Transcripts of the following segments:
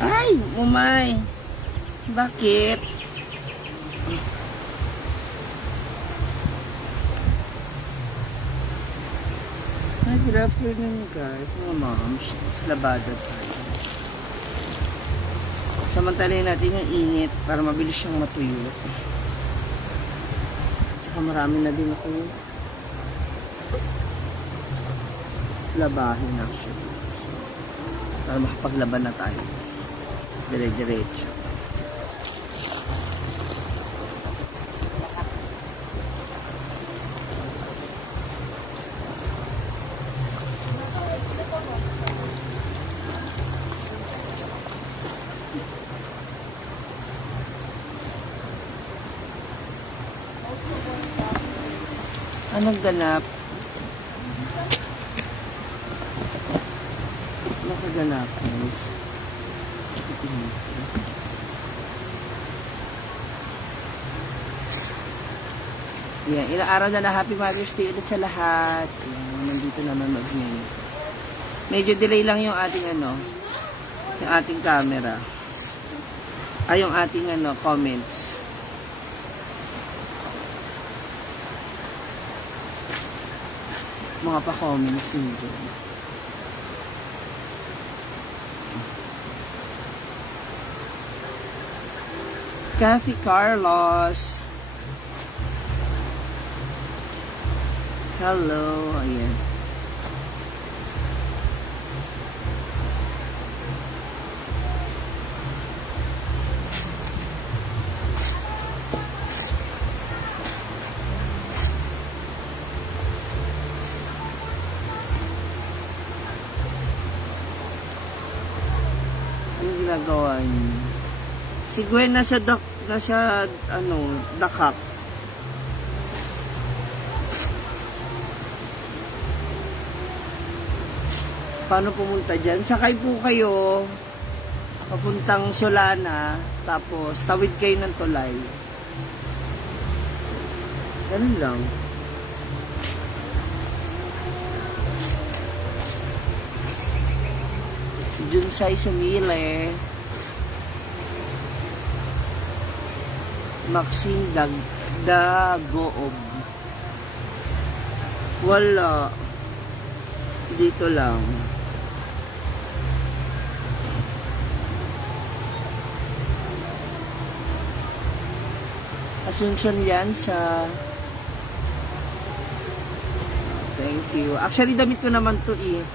Ay, umay. Bakit? Hi, good afternoon guys, mga moms. It's labada tayo. Samantalin natin yung init para mabilis siyang matuyo. Tsaka marami na din ako labahin actually. So, para makapaglaban na tayo. Dire-diretso. Anong ganap? Ano kaganap, guys? Yan, ilang araw na na Happy Mother's Day ulit sa lahat. Yan, nandito nanonood ngayon. Medyo delay lang yung ating yung ating camera. Ay, yung ating comments. Mga pa-comments din dyan. Kathy Carlos. Hello. Ayan. Anong ginagawa niyo? Si Gwen nasa dakak. Paano pumunta dyan? Sakay po kayo papuntang Solana, tapos tawid kayo ng tulay. Ganun lang. Junsay Sumile. Maxine Dagoob. Wala. Dito lang. Asuncion yan sa... Thank you. Actually, damit ko naman to eh.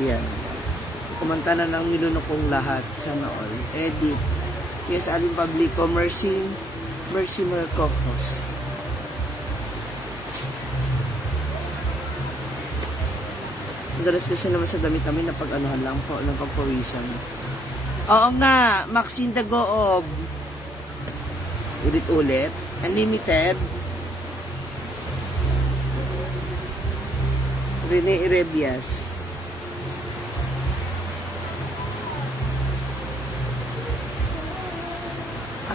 Ayan. Kumanta na ng nilunokong lahat. Sana all. Edit. Yes, Aling Pablico. Mercy Mercocos. Madalas kasi naman sa damit namin na pag-anuhan lang po, ng pagpawisan. Oo nga, Maxine Dagoob. Ulit-ulit. Unlimited. Rene Irebias.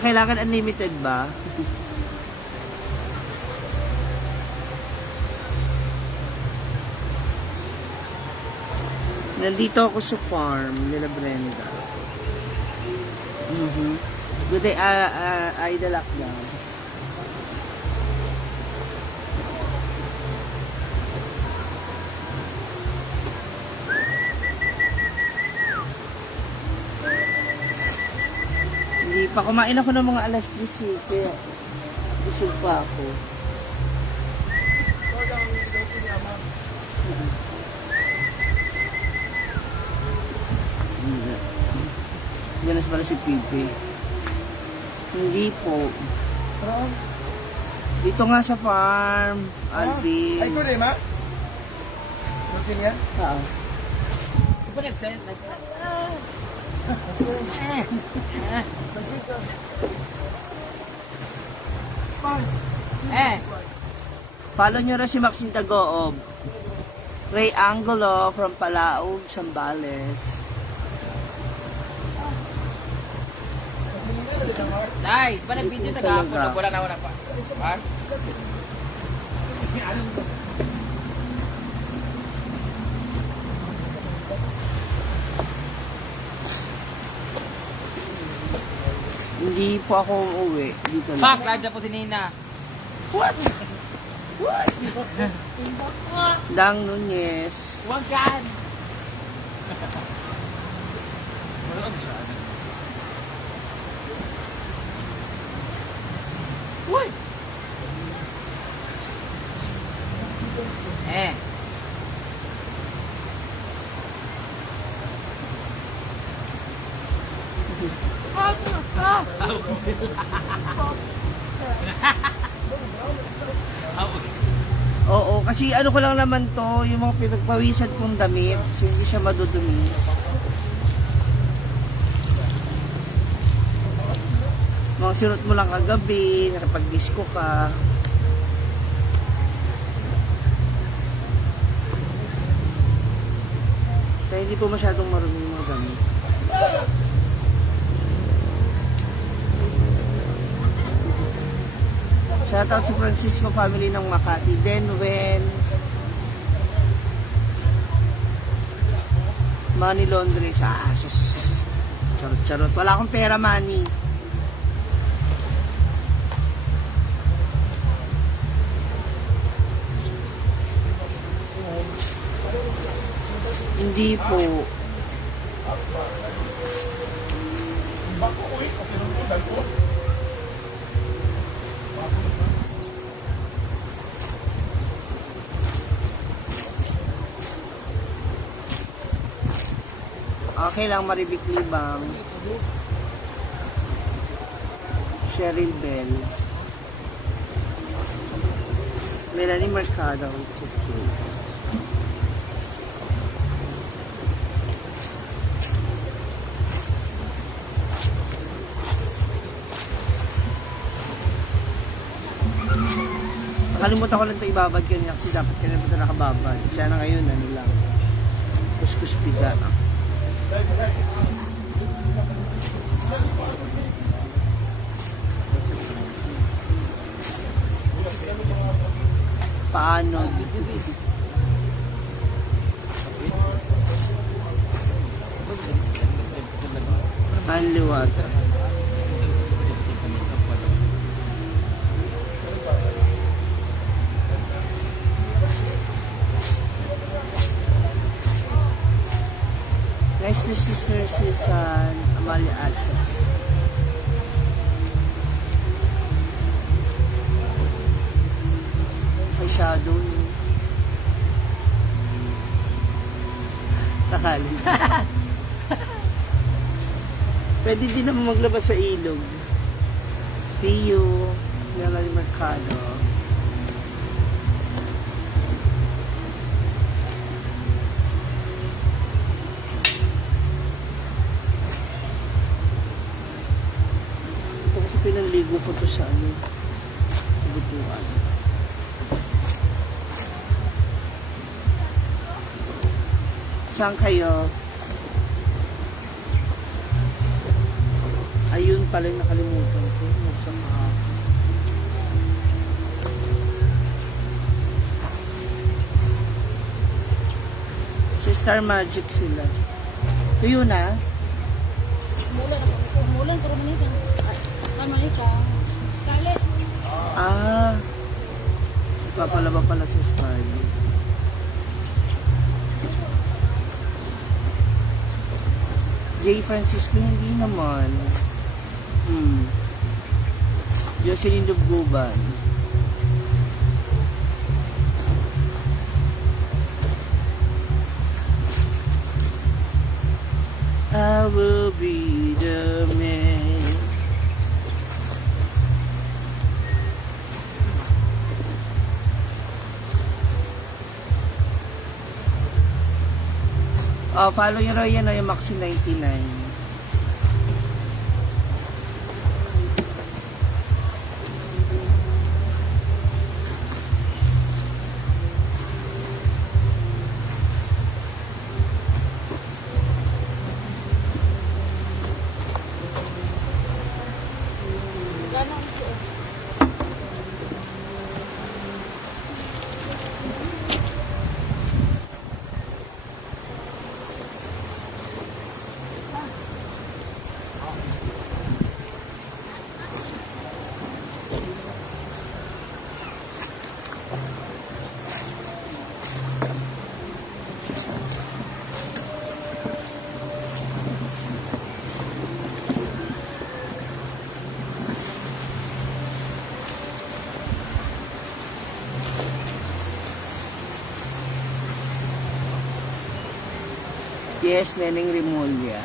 Kailangan unlimited ba? Nandito ako sa farm nila Brenda. Good day, Ida Lockdown. Hindi pa kumain ako ng mga alas 10 kaya busog pa ako. Ganas pala si Pipi. Hindi po. Dito nga sa farm, Alvin. Ay, ko rin, ma? Buti niya? Oo. Ipo nag-send. Follow nyo rin si Maxine Dagoob. Ray Angulo from Palaog, Zambales. Dai, ba nag-video taga ako? Wala na pa. Ha? Hindi po ako uuwi. Dito lang. Fuck, live na po si Nina. What? What? Dang Nunez. Huwag kan! What? Eh. Oo, kasi ano ko lang naman to, yung mga pinagpawisan kong damit, so hindi siya madudumi. Mga sinot mo lang kagabi, nakapag-disco ka. Kaya hindi po masyadong marumi yung mga damit. Shoutout sa Francisco family ng Makati. Denwen, money laundry sa charot. Wala akong pera, money. Hindi po. Okay lang, Maribik Libang. Cheryl Bell. Melanie Mercado. It's okay. Nakalimutan ko lang ito ibabad kanina kasi dapat kanina ito nakababad. Sana ngayon, ano lang. Kuskus pida. Paano? Hanli water. Nice to see Sir Susan Amalia Access. May shadow niyo. Takalin. Pwede din naman maglabas sa ilog. Pio, Melanie Mercado. Pinanligo ko to sa ano, butuan. Saan kayo? Ayun pala yung nakalimutan ko. Magsama ako. Si Star Magic sila. Tuyo na? Umulan pero manita. Ano ito? Scarlett. Ah. Papalaba pala si Scarlett. J. Francisco hindi naman. Jocelyn Dubguban. I will be the man. Oh, follow nyo rin yan, yung Maxi 99. Gano'n siya. Yes, Neneng Remulla.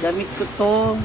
Damit ko to.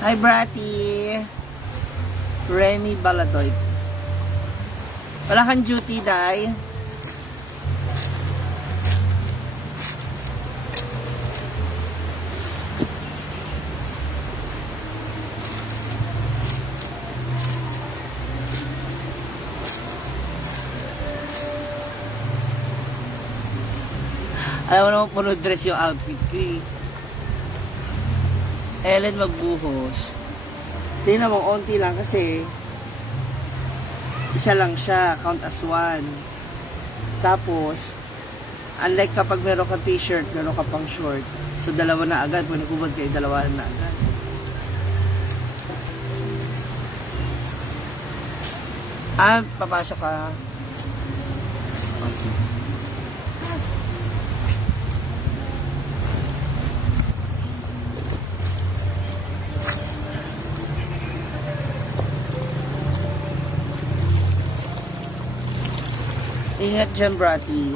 Hi, Bratty. Remy Balatoy. Wala kang duty, Day. Alam mo naman, puno dress yung outfit ko eh. Ellen magbuhos. Tingnan mo, onti lang kasi isa lang siya, count as one. Tapos, unlike kapag meron ka t-shirt, meron ka pang short. So, dalawa na agad. Kung nagubad kayo, dalawa na agad. Papasok ka. Okay. Ingat dyan, Bratty.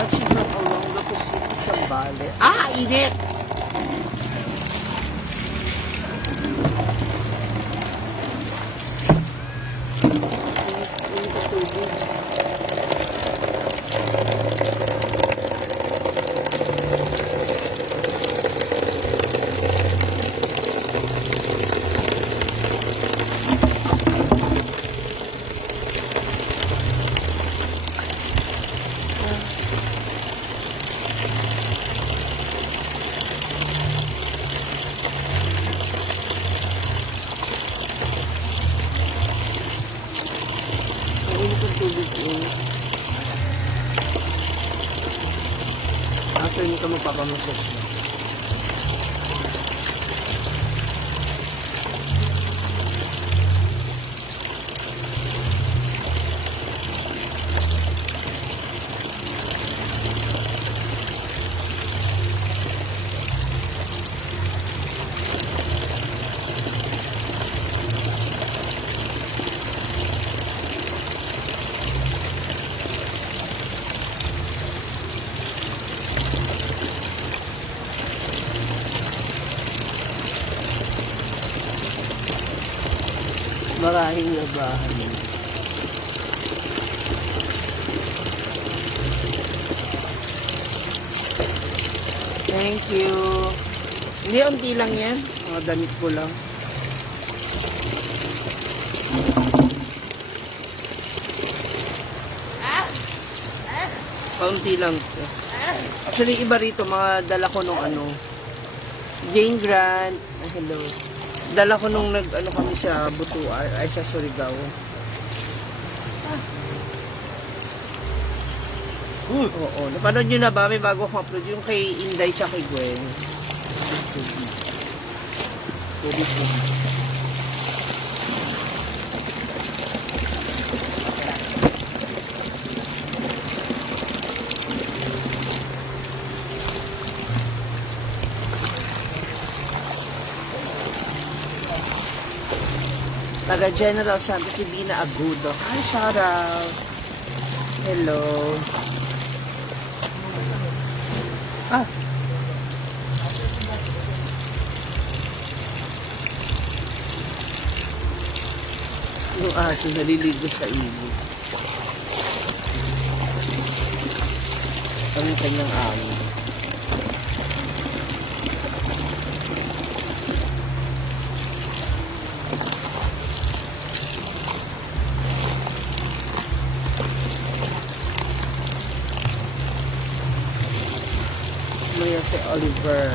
Achievement along the City sa Bale. Init! Init ang tubig. After nito magpapamassage na. Maraming labahan. Thank you. Hindi, unti lang yan. Mga damit ko lang. Kaunti lang. Actually, iba rito, mga dala ko nung Jane Grant. Hello. Dala ko nung kami sa Butuan, ay sa Surigao. Oo. Napanood nyo na ba? May bago akong upload yung kay Inday tsaka kay Gwen. Taga General Santos Ibina Agudo. Hi, shout out. Hello. Yung aso naliligo sa ilog. Ang kanyang amo. Maria kay Oliver.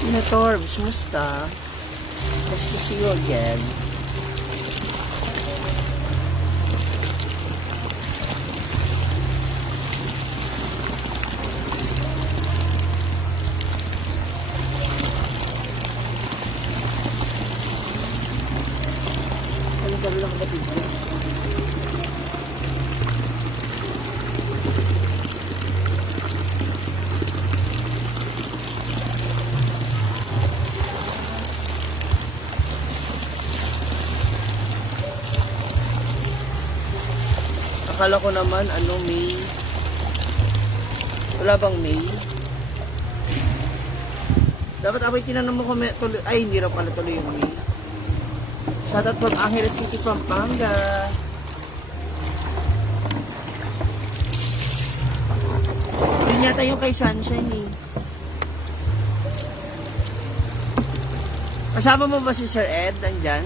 Tina Torbs, musta? Nice to see you again. Ano lang ba dito? Akala ko naman, May. Wala bang May? Dapat abay tinanong mo kung may tuloy. Ay, hindi raw pala tuloy yung May. Shoutout from Angeles City, Pampanga. Yun yata yung kay Sunshine eh. Kasama mo ba si Sir Ed? Nandyan?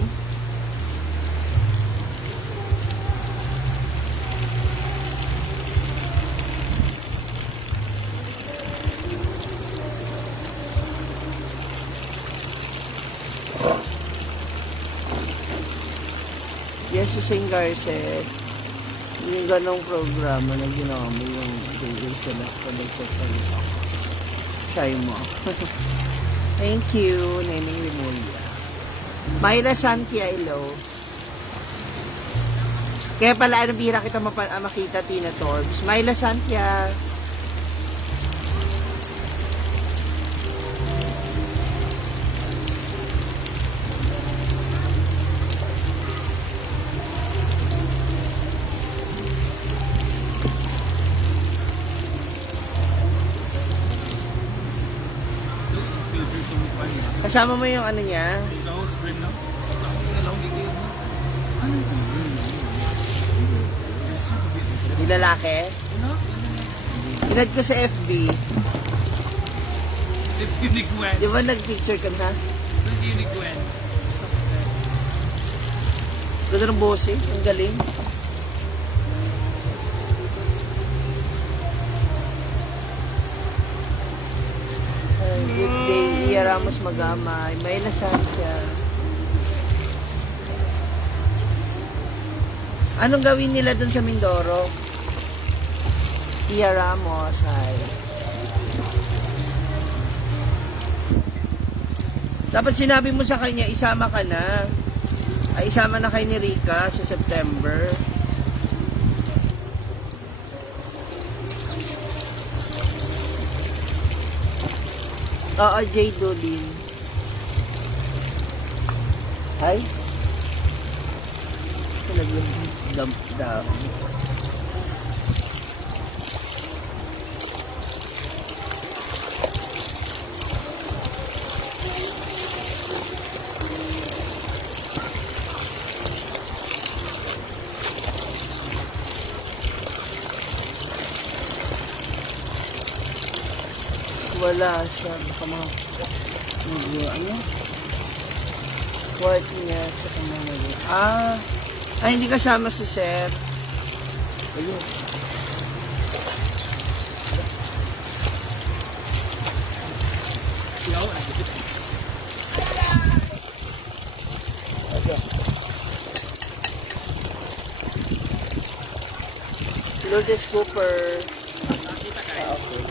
Yes, si St. Garces. Yung ganong programa na ginawa mo yung bigay sila sa nagsasalita. Try mo. Thank you, Neneng Limulia. Myra Santi, I love. Kaya pala, bihira kita makita, Tina Torbs. Myla Santia. Kasama mo yung ano niya? Yung lalaki? Inad ko sa FB. Di ba nag-picture ka na? Ganda ng boses, ang galing. Good day, Iya Ramos Magamay. May lasan siya. Anong gawin nila dun sa Mindoro? Iya Ramos, hi. Dapat sinabi mo sa kanya, isama ka na. Ay, isama na kay ni Rika sa September. Oo, J. Dolin. Hi. Dump down. Wala siya. Baka mga ano? What niya sa kamay. Ay, hindi kasama si Sir. Ayun. Lourdes Cooper. Okay.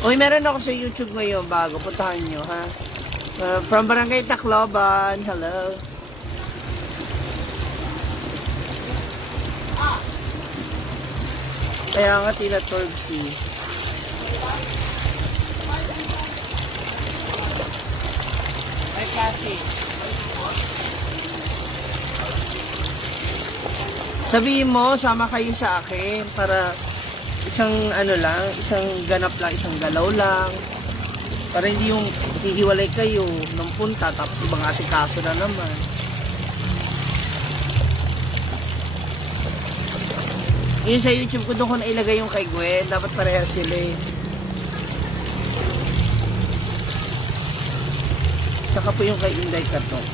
Uy, meron ako sa YouTube ngayon bago. Puntahan nyo, ha? From Barangay Tacloban. Hello. Kaya nga, Tina Torbs eh. Ay, kasi. Sabihin mo, sama kayo sa akin para isang ano lang, isang ganap lang, isang galaw lang. Para hindi yung hihiwalay kayo ng punta tapos ibang asikaso na naman. Yun sa YouTube ko, doon ko nailagay yung kay Gwen. Dapat pareha sila eh. Tsaka po yung kay Inday Katok.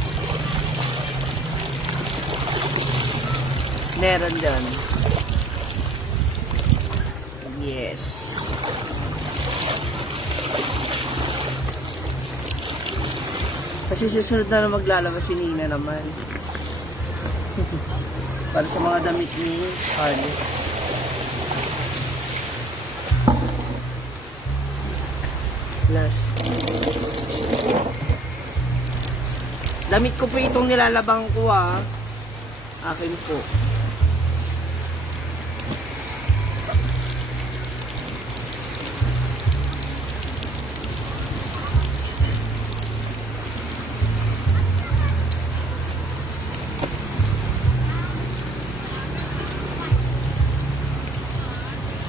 Meron dyan. Yes. Kasi susunod na maglalabas si Nina naman. Para sa mga damit ni Scarlett. Last. Damit ko po itong nilalabang ko Akin po.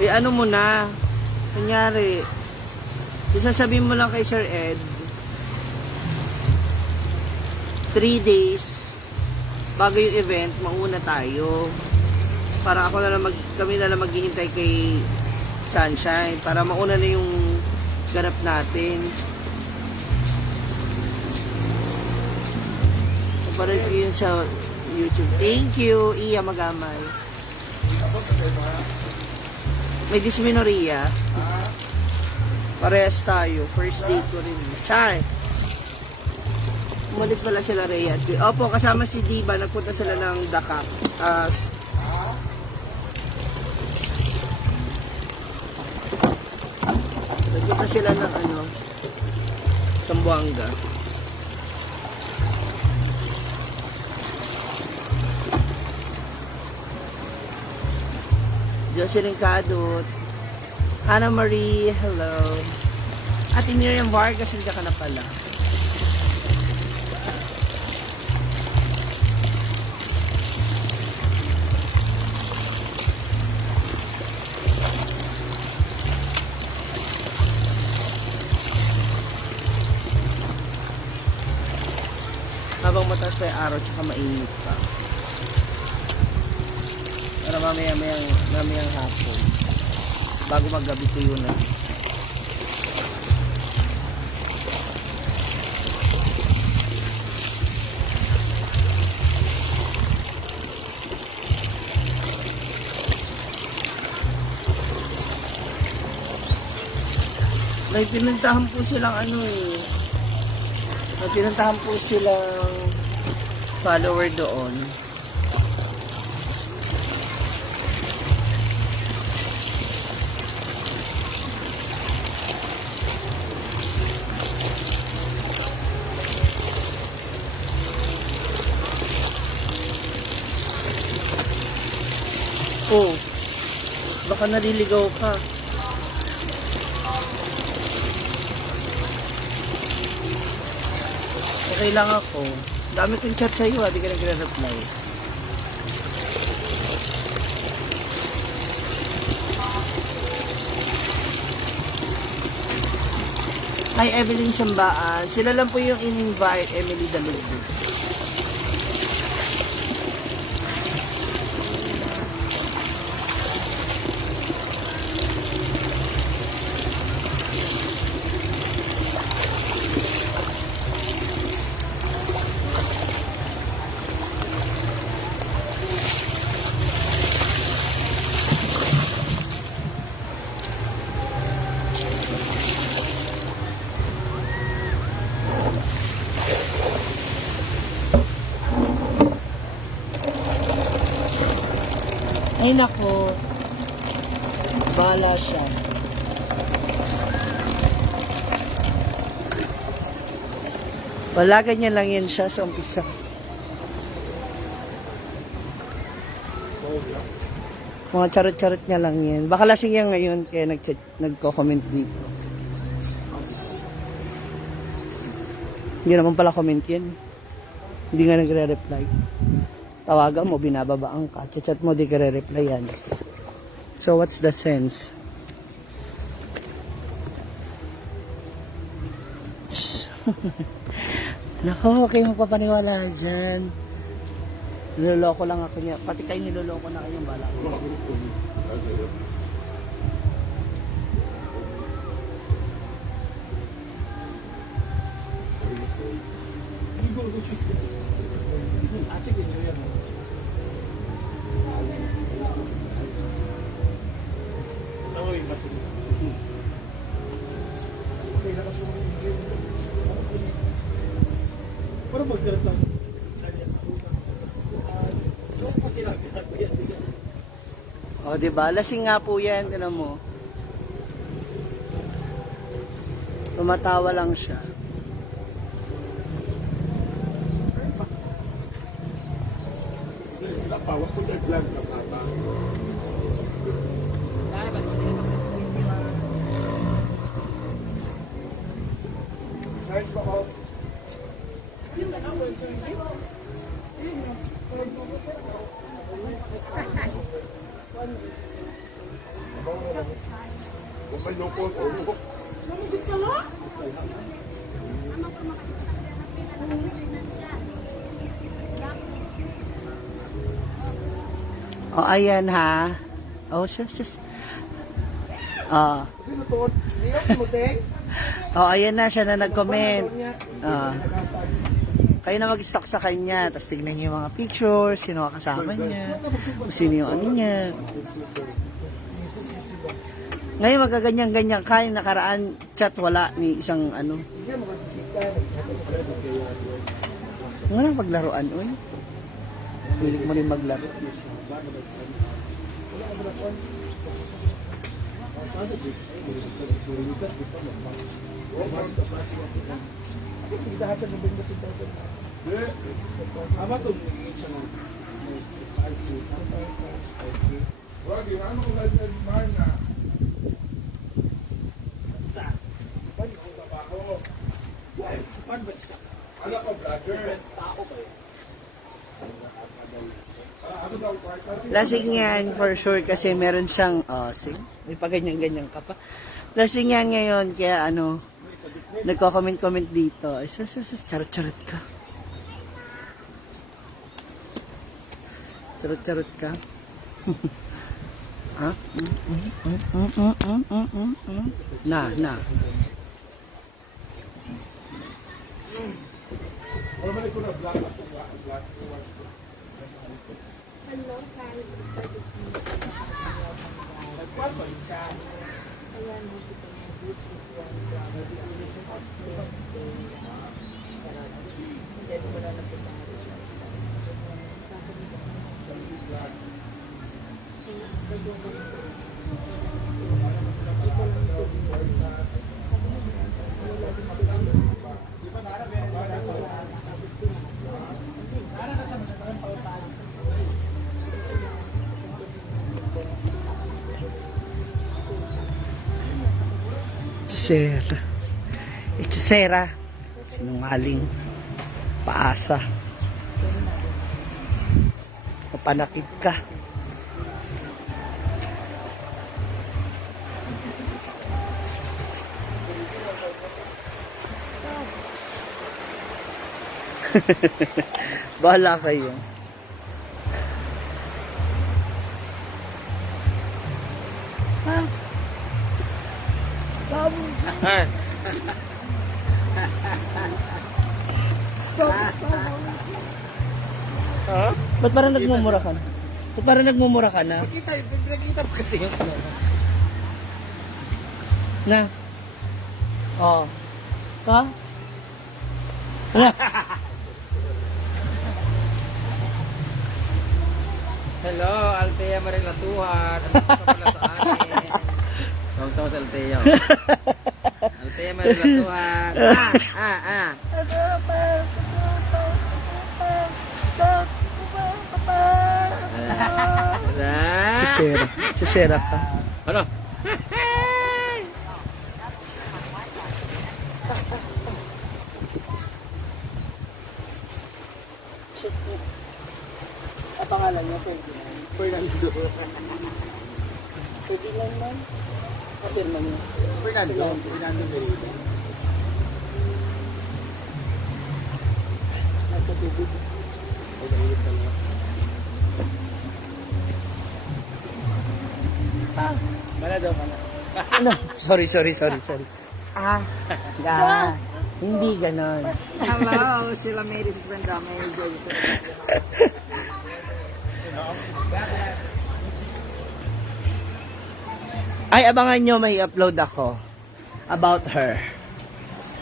Ano mo na, kunyari, isasabihin mo lang kay Sir Ed, 3 days bago yung event, mauna tayo. Para kami na lang maghihintay kay Sunshine, para mauna na yung ganap natin. Parang yun sa YouTube. Thank you, Iya Magamay. May dysmenorrhea. Parehas tayo. First date ko rin. Char! Umalis pala sila Rhea. Opo, kasama si Diva. Nagpunta sila ng Dakar. Nagpunta sila ng Zamboanga. Jocelyn Cadot. Hannah Marie, hello. Ate Miriam Vargas, hindi ka na pala. Habang mataas pa yung araw, tsaka mainit pa. Para mamayang hapon. Bago maggabi tuyo na. May pinuntahan po silang may pinuntahan po silang follower doon. Oh, baka naliligaw ka. Okay lang ako. Dami kong chat sa'yo, di ka nagre-reply. Hi, Evelyn Sambaan. Sila lang po yung in-invite, Emily Dalugbo. Ay nako, bahala siya. Wala, ganyan lang yan siya sa umpisa. Mga charot-charot niya lang yan. Baka lasing yan ngayon kaya nagko-comment dito. Hindi naman pala comment yan. Hindi nga nagre-reply. Tawagan mo, binababaan ka. Chat mo, di ka re-replyan. So, what's the sense? Nako, kayo magpapaniwala dyan. Niloloko lang ako niya. Pati kayo niloloko na kayong bala ko. Para magkaroon lang. O, diba? Lasing nga po yan. Tignan mo. Tumatawa lang siya. Napawak ko nag-vlog na papa. Kaya ba hindi na Kahit ba ako? Kung may lukot, ulo. O, ayan ha. O, sus. O, Sino to? Hindi ako kumuteng. ayan na siya na nag-comment. Kayo na mag-stock sa kanya. Tapos tignan niyo yung mga pictures, sino ang kasama niya, kung sino yung ano niya. Ngayon magaganyan-ganyan kayo nakaraan chat wala ni isang ano. Hindi mo magsika. Wala paglaruan, uy. Pilit mo rin maglaro. Ama to. Wag yun, ano kung nagmahal na? Ano ka, brother? Ano daw, kwarta? Lasing yan for sure kasi meron siyang, sing, may paganyan-ganyan ka pa. Lasing yan ngayon kaya ano, nagko-comment-comment dito. Ay, charot-charot ka. Charot-charot ka. Ha? Na. Ano ba ko na black? Hechicera. Sinungaling. Paasa. Papanakit ka. Bahala kayo. Ba't parang nagmumura ka na? Ba't parang nagmumura ka na? Nakita mo kasi yung ano. Na? Oo. Ha? Hello, Althea Marilatuhan. Ano ka pala sa akin? Tawag sa Althea. Althea Marilatuhan. Sisera ka. Ano? Ang pangalan niya, Fernando. Pwede lang man. Kapirma niya. Fernando Merida. Nagkatubig. Mana daw, mana? Ano? Sorry. Ah. Hindi ganon. Hello, Sheila May, this is Brenda May. Ay, abangan nyo, may upload ako about her.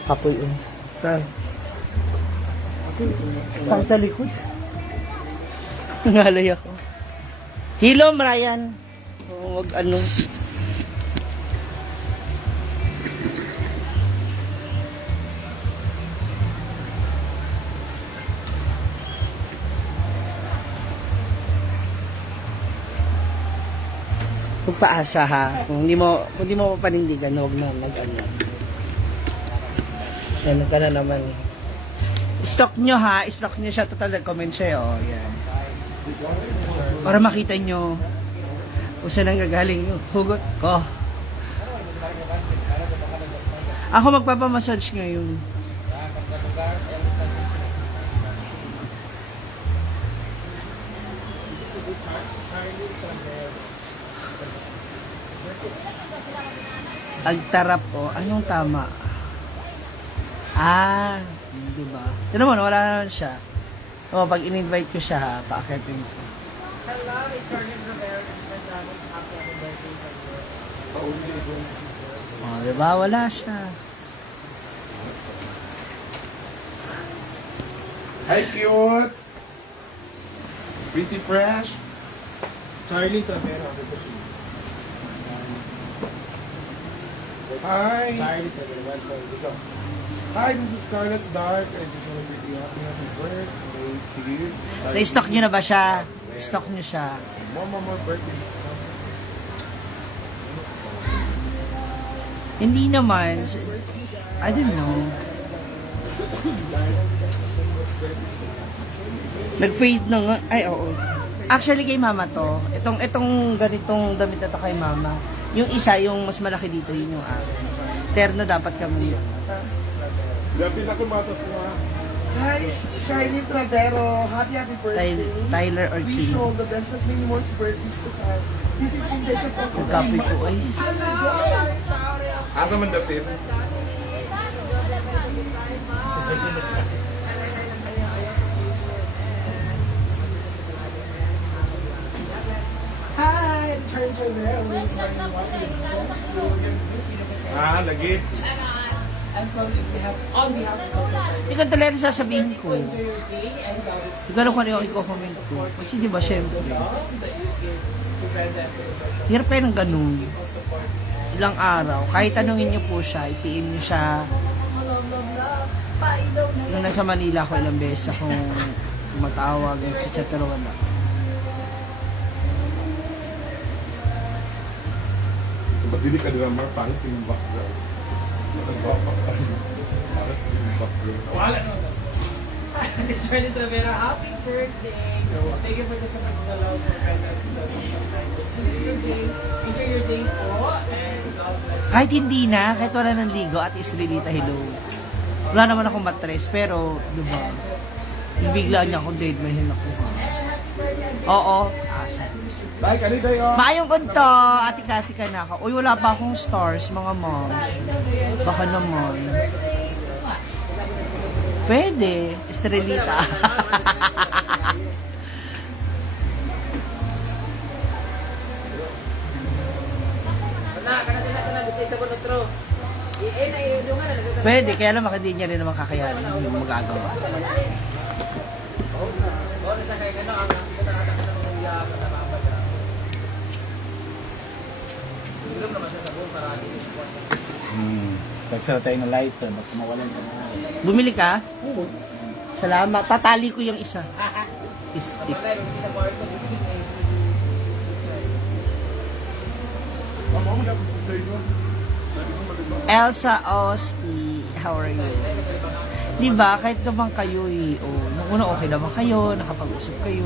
Kapoy yun. Saan? Saan sa likod? Ngalay ako. Hilom, Ryan. Huwag ano. Magpaasa ha. Kung di mo panindigan, huwag na mag-ano. Yan ka na naman. Stock nyo ha. Stock nyo siya. Total nag-comment siya. Oh, yan. Para makita nyo kung saan ang gagaling yung hugot ko. Ako magpapamassage ngayon. Agtarap po. Anong tama? Di ba? Tignan mo, wala naman siya. O, pag in-invite ko siya ha, paakitin ko. Hello, it's Jordan Rivera and Brenda May. Happy birthday sa iyo. O, di ba? Wala siya. Hi, cute! Pretty fresh. Charlie Tavera. Hi! Charlie Tavera. Hi, this is Scarlett Dark. I just want to greet you happy birthday to you. Na-stock nyo na ba siya? Stock nyo siya. More birthdays. Hindi naman. I don't know. Nag-fade na nga. Ay, oo. Actually, kay mama to. Itong ganitong damit na to kay mama. Yung isa, yung mas malaki dito, yun yung akin. Terno dapat kami. Gabi na kumatutuwa. Hi, Shirley Travero. Happy birthday. Tyler or Wish Kim. you all the best at many more birthdays to come. This is Indeka po. Magkapoy po ay. Asa man dapit? Hi, Charlie Travero. This is my wife. Lagi. I'm from on behalf of Sophia. Ikaw talaga sasabihin ko. Enjoy your day and God is Siguro kung ano yung i-comment ko. Kasi di ba, syempre. love that you give to Brenda and to the social Hirap kayo ng ganun. support. Ilang araw. Kahit tanungin niyo po siya, itiin niyo siya. Nung nasa Manila ako, ilang beses akong tumatawag, etc. Pero wala. Ba't hindi ka drummer? Pangit yung background. Pangit yung background. Wala no. Charlie Travera, happy birthday. Thank you for the support of the love for Brenda and to the social kindness. This is your day. Enjoy your day po and God bless. Kahit hindi na, kahit wala ng ligo, at least Relita, hello. Wala naman akong matres, pero, diba, bigla niya akong dead, may nakuha. Oo, asa. Bye, kaniday oh! Maayong kunto, ati Cathy ka na ako. Uy, wala pa akong stars, mga moms. Baka naman. Pwede, Estrelita. Pwede, kaya lang hindi niya rin naman kakayanin yung magagawa. Tagsara tayo ng light, ba't mawalan ka na? Bumili ka? Salamat. Tatali ko yung isa. Stick. Elsa Osti, how are you? Diba, kahit naman kayo nung una okay naman kayo, nakapag-usap kayo.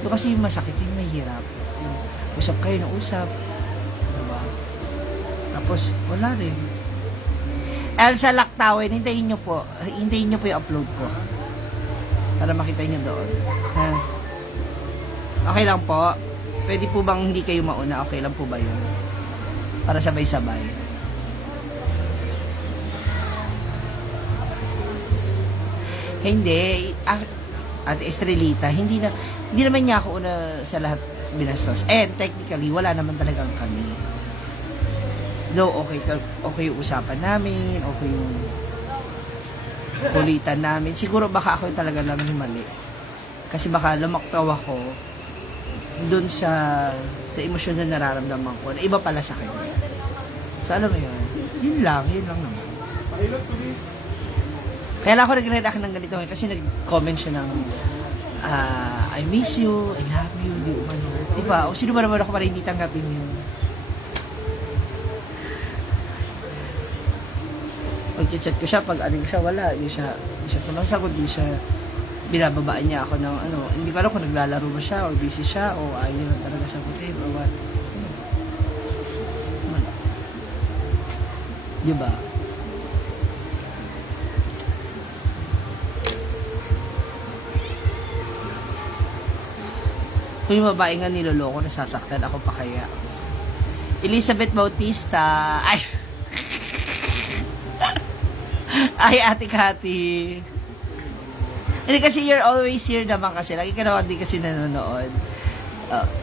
Doon kasi yung masakit, yung mahirap. Yung usap kayo ng usap. Diba? Tapos, wala rin. Elsa Lactawin, hintayin nyo po yung upload ko. Para makita nyo doon. Ha? Okay lang po. Pwede po bang hindi kayo mauna? Okay lang po ba yun? Para sabay-sabay. Hindi. Ate Estrelita, hindi naman niya ako una sa lahat binastos. And technically, wala naman talagang kami. Though, okay yung usapan namin, okay yung kulitan namin. Siguro baka ako yung talaga lang yung mali. Kasi baka lumaktaw ako dun sa emosyon na nararamdaman ko na iba pala sa kanya. So, alam mo yun? Yun lang naman. Mahilot to be. Kaya lang ako nag-react ng ganito ngayon kasi nag-comment siya ng I miss you, I love you, di umano. Diba? O sino ba naman ako para hindi tanggapin yun? Pag-chat ko siya, pag ano siya, wala. Hindi siya sumasagot, hindi siya binababaan niya ako ng ano. Hindi ko alam kung naglalaro ba siya o busy siya o ayaw niya lang talaga sagutin or what. Diba? Kung yung babae nga niloloko, nasasaktan ako pa kaya. Elizabeth Bautista. Ay! Ay, Ate Cathy. Hindi kasi you're always here naman kasi. Lagi ka naman din kasi nanonood.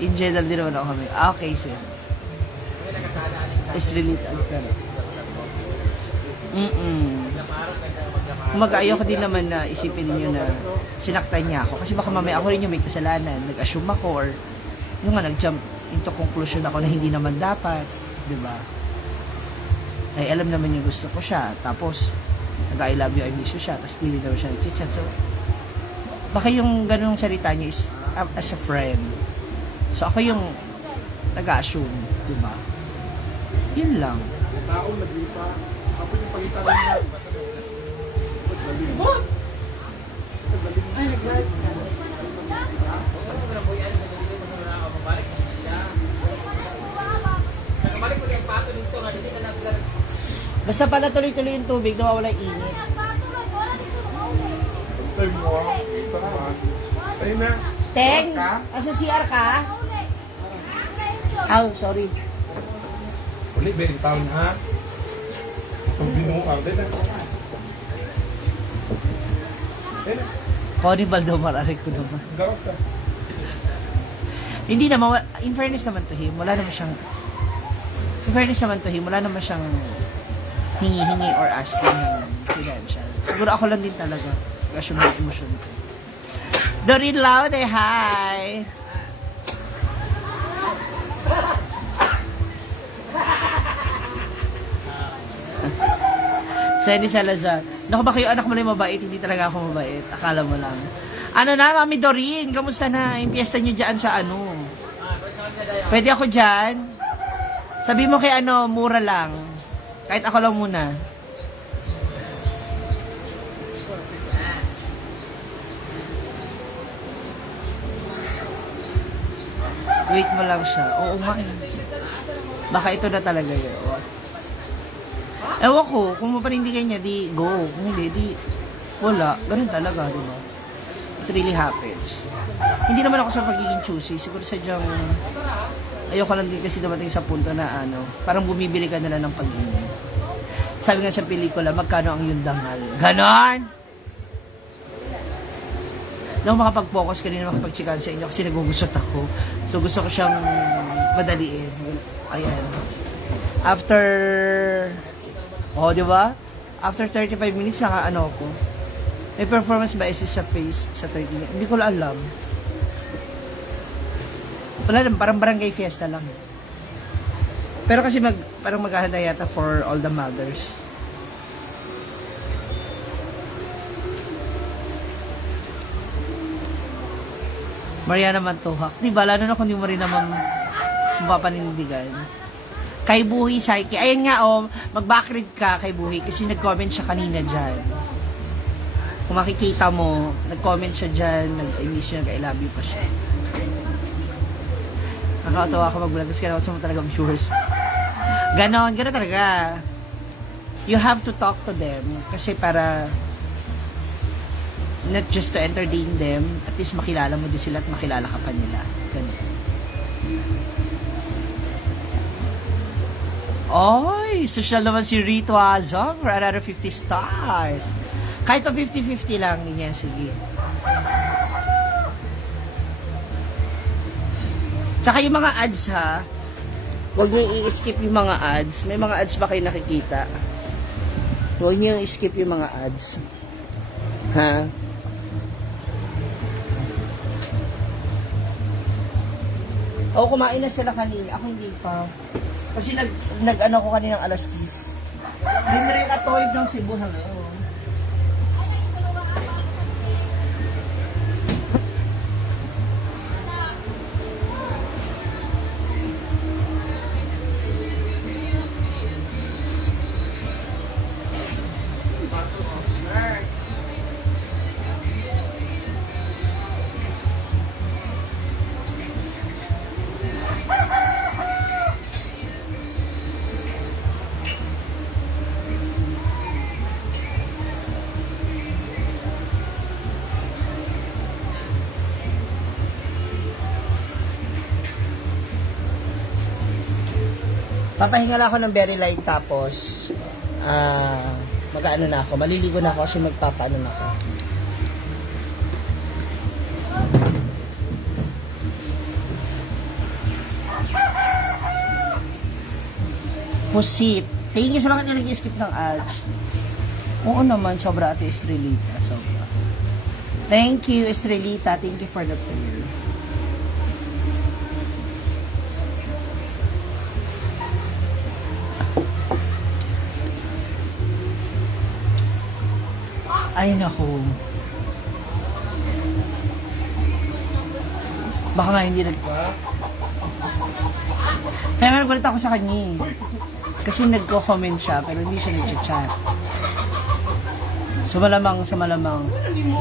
In general din naman ako kami. Okay, sir. Is relate ang pero. Kumaga, ayoko din naman na isipin niyo na sinaktan niya ako. Kasi baka mamaya ako rin yung may kasalanan. Nag-assume ako or yung nga nag-jump into conclusion ako na hindi naman dapat. Diba? Ay, alam naman yung gusto ko siya. Tapos, nag-I love you, I miss you siya. Tapos, hindi naman siya nag-chat. So, baka yung ganung salita niya is as a friend. So, ako yung nag-assume. Diba? Yun lang. Taong nag-ipa. Ako yung pagitan na. What? Ay, nag-live ka. Basta pala tuloy-tuloy yung tubig, nawawala yung init. Tay mo. Tama. Tay na. Teng, Ka? asa CR ka? Aw, sorry. Uli, Ben, taon ha? Itong binuang. Tay na. Tay na. Connie Baldomar, aray ko naman. Gawas ka. Hindi naman, in fairness naman to him, wala naman siyang, wala naman siyang hingi-hingi or asking ng financial. Siguro ako lang din talaga. Kasi may emotion ko. Doreen Laude, hi! Senny Salazar. Naku, baka yung anak mo na yung mabait, hindi talaga ako mabait. Akala mo lang. Ano na, Mami Doreen, kamusta na? Yung piyesta nyo dyan sa ano? Pwede ako dyan? Sabi mo kay ano, mura lang. Kahit ako lang muna. Wait mo lang siya. Oo nga. Baka ito na talaga yun. Ewan ko, kung mapanindigan niya, di go. Kung hindi, di wala. Ganun talaga, di ba? It really happens. Hindi naman ako sa pagiging choosy. Siguro sadyang ayoko lang din kasi dumating sa punto na ano, parang bumibili ka na lang ng pag-ibig. Sabi nga sa pelikula, magkano ang yung dangal? Ganon! Nung makapag-focus ka rin na makapag-chikan sa inyo kasi nagugusot ako. So gusto ko siyang madaliin. Ayan. After, di ba? After 35 minutes, saka ano ko. May performance ba is sa face sa 30 minutes? Hindi ko lang alam. Wala naman, parang barangay fiesta lang. Pero kasi parang maghahanda yata for all the mothers. Mariana Mantuhak. Di ba? Lalo na kung di mo rin naman mapapanindigan. Kay Buhi Psyche. Ayan nga, mag-backread ka kay Buhi kasi nag-comment siya kanina dyan. Kung makikita mo, nag-comment siya dyan, nag-I miss you, nag-I love you pa siya. Nakakatawa ka mag-vlog kasi kailangan mo talagang viewers. Ganon talaga. You have to talk to them kasi para not just to entertain them, at least makilala mo din sila at makilala ka pa nila. Ganon. Oy, social naman si Rito Azam for another 50 stars. Kahit pa 50-50 lang, ganyan, sige. Tsaka yung mga ads ha, huwag nyo i-skip yung mga ads. May mga ads ba kayo nakikita? Huwag nyo i-skip yung mga ads. Ha? Oo, kumain na sila kanina. Ako hindi pa. Kasi nag-ano ko kaninang alas 10. Libre na toy ng Cebu na ngayon. Papahinga lang ako ng very light tapos mag-ano na ako, maliligo na ako kasi magpapaano na ako. Pusit. Thank you sa mga nag-skip ng ads. Oo naman, sobra ate Estrelita. Sobra. Thank you, Estrelita. Thank you for the prayer. Ay, naku. Baka nga hindi Kaya nga nagkulit ako sa kanya eh. Kasi nagko-comment siya, pero hindi siya nag-chat. So malamang,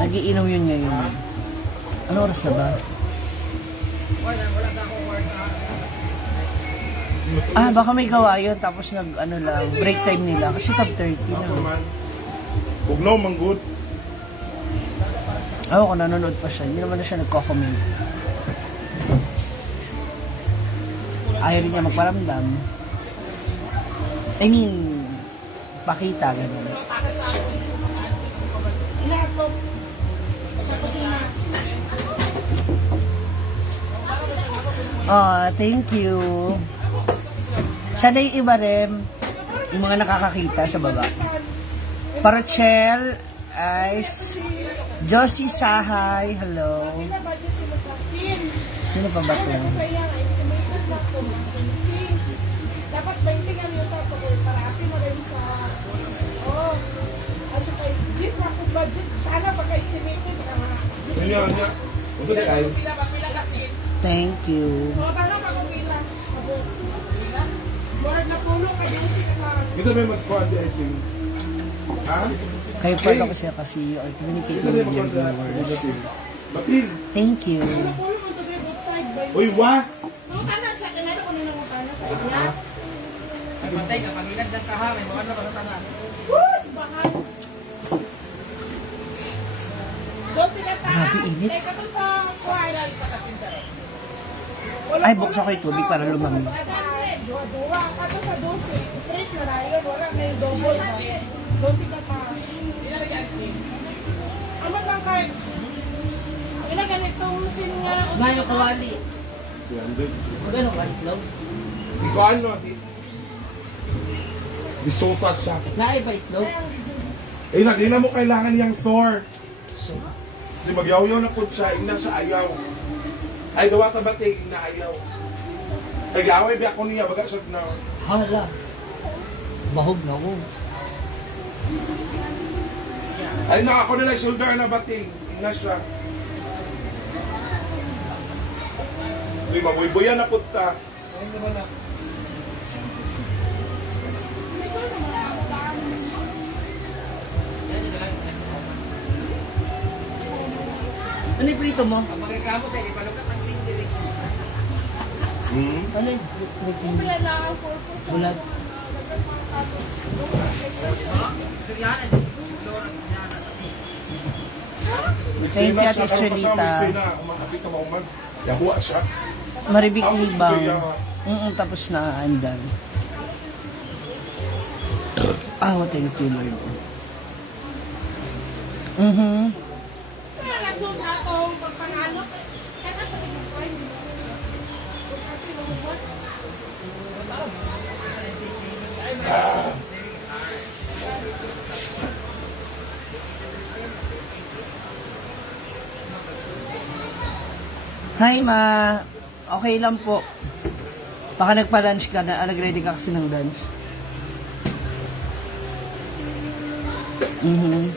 nagiinom yun ngayon. Ano oras na ba? Baka may gawa yun, tapos break time nila. Kasi top 30 na. Huwag na, manggod. Ako, kung nanonood pa siya, hindi naman na siya nagko-comment. Ayaw rin niya magparamdam. I mean, pakita, gano'n. Thank you. Sana yung iba rin, yung mga nakakakita sa baba. Parochel, Ice, Josie Sahay, hello. Sino pa ba ito? Dapat 20 nga yung tapos para api mo rin sa at saka gis na kung budget sana pagka-estimated na Yan. Ito na kayo. sila pila kasi Thank you. tanong pa kung pila more na puno ka yung sila Ito may mag-quad, I think. Ha? Kayo pa ako siya kasi you are communicating Ito may with your mag-quad. viewers. Batil. Thank you. puno mo to the outside by Uy, was! no kana siya kanina ko nila mo kana sa iya Patay ka, pag-ilag ng kahamay, mga ano, tanan. Woo! Bahan! Dos sila ta! Grabe, init. Eh, katong sa kuhay. Sa kasintero. Ay, buksan ko yung tubig para lumamig. Dua-dua. Kato sa 12. Straight na na. Yun, wala na yung double. 12 ka pa. Amat lang kay. Ila ganitong sin nga. Mayo kawali. Yan, din. Magano ka itlog? Ikaw ano, Bisosa siya. Naay ba itlog? Eh, di na mo kailangan yung sore. So, Kasi magyaw-yaw na po siya, ina siya ayaw. Ay, gawa ka ba tingin na ayaw? Nag-away ba ako niya, baga siya na. hala. Bahog na ako. Ay, na ako nila shoulder na bating. Ina siya. Uy, mabuy-buyan na po ta. Ayun naman na. Ano yung prito mo? Ang magkakamo sa ipalukat ang singdiri. Ano yung prito mo? Wala na ang purpose. Bulag. Siryanan. Thank you, Ate Estrelita. Umakapit ka maumag. Yahuwa siya. Maribik Ang libang. kuya. Tapos na, I'm done. Thank you, Lord. Mhm. Hi, ma. Okay lang po. Baka nagpa-lunch ka na. Nag-ready ka kasi ng lunch. Mhm.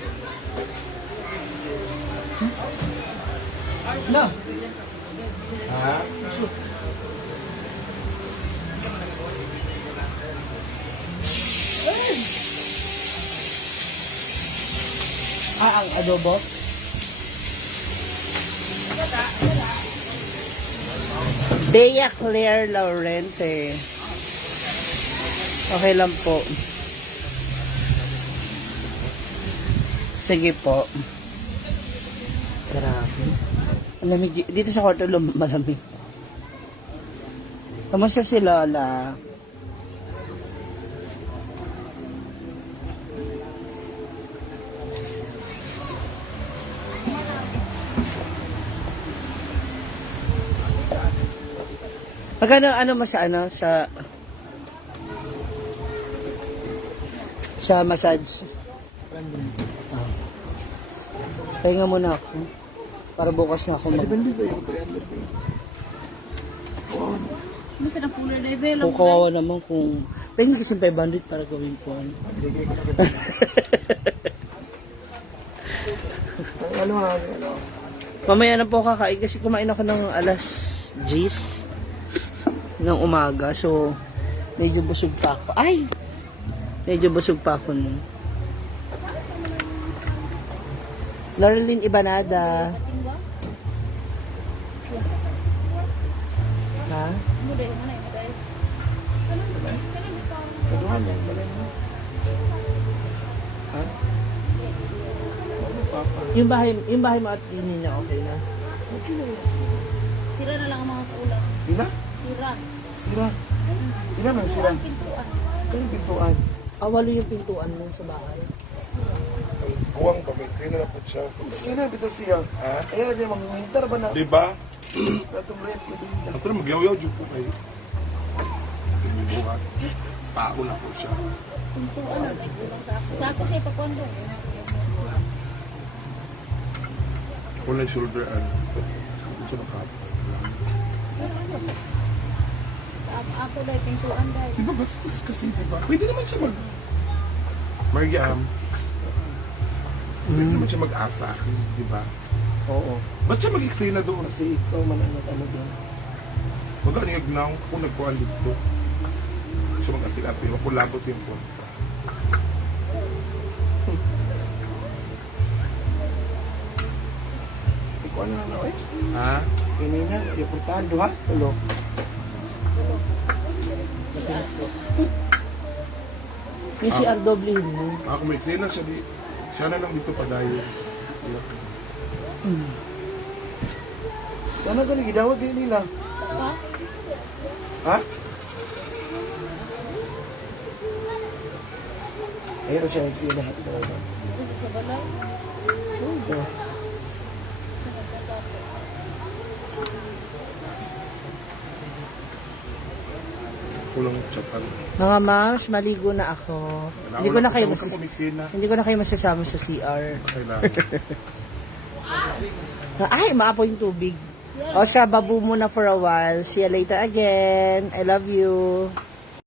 No. Ha? Ang adobo? Bea Claire Laurente. Okay lang po. Sige po. Grabe. Malamig dito sa kwarto, malamig. Kamusta si Lola? Magkano ano mo sa sa massage? Ah. Pahinga muna ako. Para bukas na ako Depende sa'yo, 300. Basta na pula na ibelo. Kung kawawa naman kung... Pwede kasi 500 para gawin po. Bigay ko na ka. Ano? Mamaya na po kakain kasi kumain ako ng alas 10 ng umaga. So, medyo busog pa ako. Ay! Medyo busog pa ako nun. Laurelyn Ibanada. Ha? Muday, manay, muday. Kaduhan yan, balay mo. Ha? Ano, Papa? Yung bahay mo at ini na okay na. Okay na yan. Sira na lang ang mga kulang. Ila? Sira. Sira. Ila man sira. Pintuan. Kaya pintuan. Awalo yung pintuan mo sa bahay. Buwang pa, may kaya na po siya. Sira, bito siya. Ha? Kaya na mag-winter ba na? Diba? Ratong red. Ang pero magyaw-yaw dyan po kayo. Kasi may buhat. Pao na po siya. Pintuan na. May kulang sa ako. Sa ako siya ipakondo. Kung na shoulder ano. Hindi siya nakapit. Ako dahil pintuan dahil. Diba bastos kasi, diba? Pwede naman siya mag... Mariam. Pwede naman siya mag-asa, diba? Oo. Ba't siya mag-explain na doon? Kasi ikaw man ang ano doon. Mag-aniyag na kung nagkuhan dito. Siya mag-aspil-aspil. Makulabot siya po. Ikaw na na, eh. Ha? Kanina, reportahan doha. Tulo. Yung si RW mo. Ako may eksena siya di. Siya na lang dito padayon. Sana ka nagidawat din nila. Ha? Ha? Ayaw siya nagsila. Sa balay. Oo. Kulang chatan. Mga moms, maligo na ako. Hindi ko na kayo hindi ko na kayo masasama sa CR. Kailangan. Ay, maapo yung tubig. O siya, babu muna for a while. See you later again. I love you.